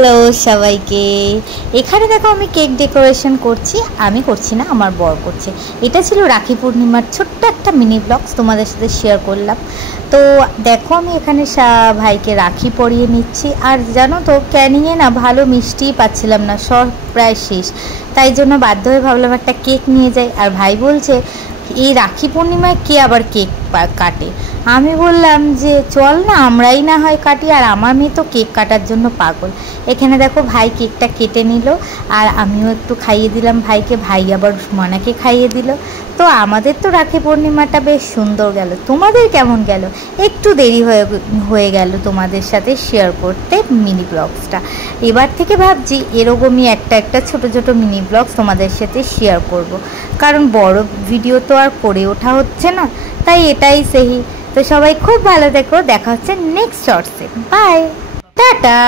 Hello সবাইকে। এখানে দেখো আমি কেক ডেকোরেশন করছি, আমি করছি না, আমার বর করছে। এটা ছিল রাখি পূর্ণিমার ছোট্ট একটা মিনি ব্লগস, তোমাদের সাথে শেয়ার করলাম। তো দেখো আমি এখানে ভাইকে রাখি পরিয়ে নিচ্ছি। আর জানো তো ক্যানিংয়ে না ভালো মিষ্টিই পাচ্ছিলাম না, সব প্রায় শেষ। তাই জন্য বাধ্য হয়ে ভাবলাম একটা কেক নিয়ে যাই। আর ভাই বলছে এই রাখি পূর্ণিমায় কে আবার কেক কাটে। আমি বললাম যে চল না আমরাই না হয় কাটি, আর আমার মেয়ে তো কেক কাটার জন্য পাগল। এখানে দেখো ভাই কেকটা কেটে নিল, আর আমিও একটু খাইয়ে দিলাম ভাইকে, ভাই আবার সুমনাকে খাইয়ে দিল। তো আমাদের তো রাখি পূর্ণিমাটা বেশ সুন্দর গেল। তোমাদের কেমন গেল? একটু দেরি হয়ে গেল তোমাদের সাথে শেয়ার করতে মিনি ব্লগসটা। এবার থেকে ভাবছি এরকমই একটা ছোট ছোট মিনি ব্লগস তোমাদের সাথে শেয়ার করব, কারণ বড় ভিডিও তো আর করে ওঠা হচ্ছে না, তাই এটাই সেই। তো সবাই খুব ভালো থেকো, দেখা হচ্ছে নেক্সট শর্টসে। By, tata.